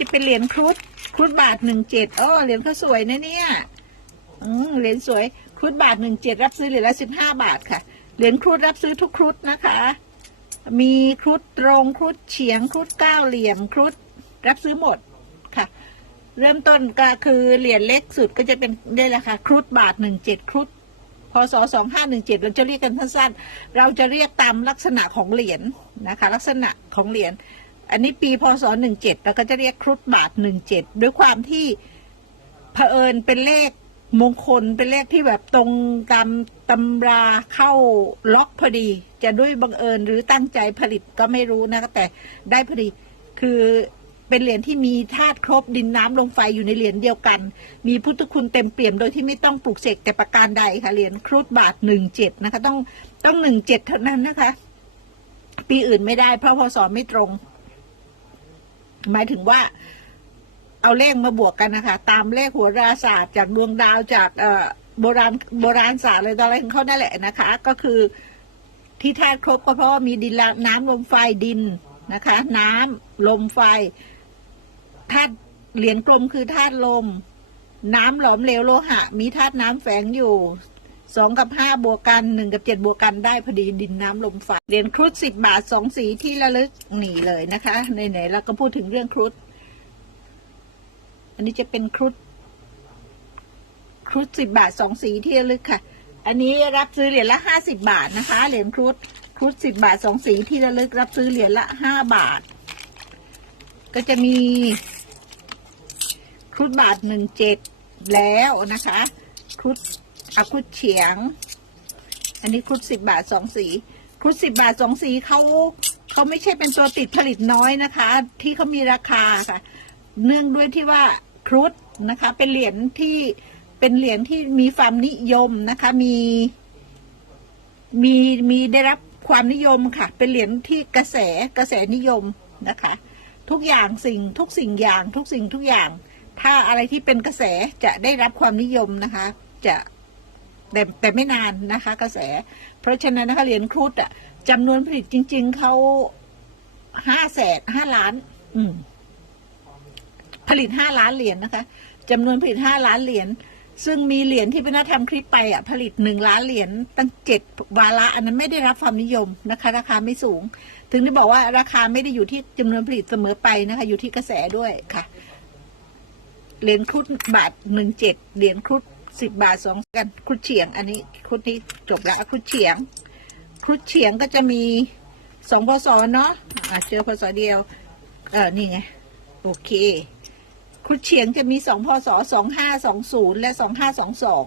จะเป็นเหรียญครุฑครุฑบาทหนึ่งเจ็ดอ้อเหรียญเขาสวยนะเนี่ยอืมเหรียญสวยครุฑบาทหนึ่งเจ็ดรับซื้อเหรียญละสิบห้าบาทค่ะ เหรียญครุฑรับซื้อทุกครุฑนะคะ มีครุฑตรงครุฑเฉียงครุฑเก้าเหลี่ยมครุฑรับซื้อหมดค่ะ เริ่มต้นก็คือเหรียญเล็กสุดก็จะเป็นได้ราคาครุฑบาทหนึ่งเจ็ดครุฑพศสองห้าหนึ่งเจ็ดเราจะเรียกกันสั้นๆ เราจะเรียกตามลักษณะของเหรียญนะคะ ลักษณะของเหรียญ อันนี้ปีพศหนึ่งเจ็ดเราก็จะเรียกครุฑบาทหนึ่งเจ็ดด้วยความที่เผอิญเป็นเลขมงคลเป็นเลขที่แบบตรงตามตำราเข้าล็อกพอดี จะด้วยบังเอิญหรือตั้งใจผลิตก็ไม่รู้นะคะแต่ได้พอดีคือเป็นเหรียญที่มีธาตุครบดินน้ำลมไฟอยู่ในเหรียญเดียวกัน มีพุทธคุณเต็มเปี่ยมโดยที่ไม่ต้องปลูกเสกแต่ประการใดค่ะเหรียญครุฑบาทหนึ่งเจ็ดนะคะ ต้องต้องหนึ่งเจ็ดเท่านั้นนะคะ ปีอื่นไม่ได้เพราะพศไม่ตรง หมายถึงว่า เอาเลขมาบวกกันนะคะ ตามเลขหัวราศาสตร์จากดวงดาวจากโบราณโบราณศาสตร์อะไรต่ออะไรของเขานั่นแหละนะคะ ก็คือที่ธาตุครบก็เพราะว่ามีดินน้ำลมไฟดินนะคะ น้ำลมไฟธาตุเหรียญกลมคือธาตุลม น้ำหลอมเหลวโลหะ มีธาตุน้ำแฝงอยู่ สองกับห้าบวกกันหนึ่งกับเจ็ดบวกกันได้พอดีดินน้ำลมไฟเหรียญครุฑสิบบาทสองสีที่ระลึกหนีเลยนะคะไหนๆเราก็พูดถึงเรื่องครุฑอันนี้จะเป็นครุฑครุฑสิบบาทสองสีที่ระลึกค่ะ อันนี้รับซื้อเหรียญละห้าสิบาทนะคะ เหรียญครุฑครุฑสิบบาทสองสีที่ระลึก รับซื้อเหรียญละห้าบาท ก็จะมีครุฑบาทหนึ่งเจ็ดแล้วนะคะครุฑ อาครุฑเฉียง อันนี้ครุฑสิบบาทสองสีครุฑสิบบาทสองสีเขาเขาไม่ใช่เป็นตัวติดผลิตน้อยนะคะ ที่เขามีราคาค่ะ เนื่องด้วยที่ว่าครุฑนะคะ เป็นเหรียญที่เป็นเหรียญที่มีความนิยมนะคะ มี มีมีได้รับความนิยมค่ะ เป็นเหรียญที่กระแสกระแสนิยมนะคะ ทุกอย่างสิ่งทุกสิ่งอย่าง ทุกสิ่งทุกอย่าง ถ้าอะไรที่เป็นกระแสจะได้รับความนิยมนะคะ จะ แต่แต่ไม่นานนะคะ กระแส เพราะฉะนั้นนะคะเหรียญครุฑอะจำนวนผลิตจริง ๆเขาห้าแสนห้าล้าน อืม ผลิตห้าล้านเหรียญนะคะจำนวนผลิตห้าล้านเหรียญซึ่งมีเหรียญที่เป็นนักทำคลิปไปอะผลิตหนึ่งล้านเหรียญตั้งเจ็ดวาระอันนั้นไม่ได้รับความนิยมนะคะ ราคาไม่สูง ถึงได้บอกว่าราคาไม่ได้อยู่ที่จำนวนผลิตเสมอไปนะคะ อยู่ที่กระแสด้วยค่ะ เหรียญครุฑบาทหนึ่งเจ็ดเหรียญครุฑ สิบบาทสองกันครุฑเฉียง อันนี้ครุฑนี้จบล้วครุฑเฉียงครุฑเฉียงก็จะมีสองพศเนาะอะเจอพศเดียว เออนี่ไง โอเคครุฑเฉียงจะมีสองพศสองห้าสองศูนย์และสองห้าสองสอง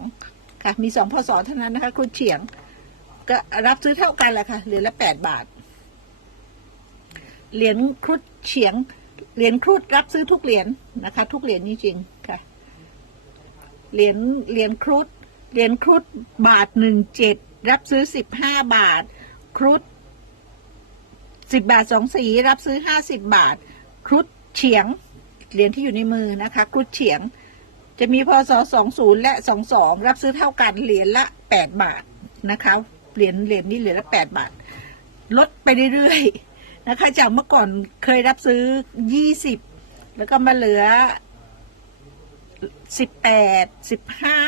ค่ะ มีสองพศเท่านั้นนะคะครุฑเฉียง ก็รับซื้อเท่ากันแหละค่ะเหรียญละแปดบาท เหรียญครุฑเฉียง เหรียญครุฑรับซื้อทุกเหรียญนะคะ ทุกเหรียญจริงๆค่ะ เหรียญเหรียญครุฑเหรียญครุฑบาทหนึ่งเจ็ดรับซื้อสิบห้าบาท ครุฑสิบบาทสองสีรับซื้อห้าสิบบาท ครุฑเฉียงเหรียญที่อยู่ในมือนะคะ ครุฑเฉียง จะมีพศสองศูนย์และสองสองรับซื้อเท่ากันเหรียญละแปดบาทนะคะเหรียญเหรียญนี้เหรียญละแปดบาท ลดไปเรื่อยๆนะคะจากเมื่อก่อนเคยรับซื้อยี่สิบแล้วก็มาเหลือ สิบแปดสิบห้า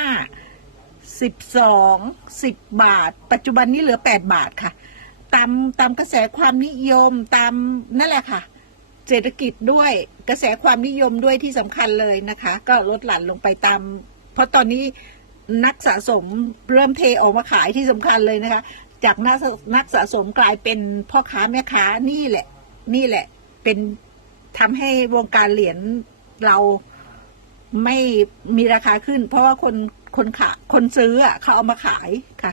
สิบสองสิบบาท ปัจจุบันนี้เหลือแปดบาทค่ะ ตามตามกระแสความนิยมตามนั่นแหละค่ะ เศรษฐกิจด้วยกระแสความนิยมด้วยที่สำคัญเลยนะคะ ก็ลดหลั่นลงไปตาม เพราะตอนนี้นักสะสมเริ่มเทออกมาขายที่สำคัญเลยนะคะ จากนักนักสะสมกลายเป็นพ่อค้าแม่ค้านี่แหละ นี่แหละเป็นทำให้วงการเหรียญเรา ไม่มีราคาขึ้น เพราะว่าคนคนขาคนซื้ออะเขาเอามาขายค่ะ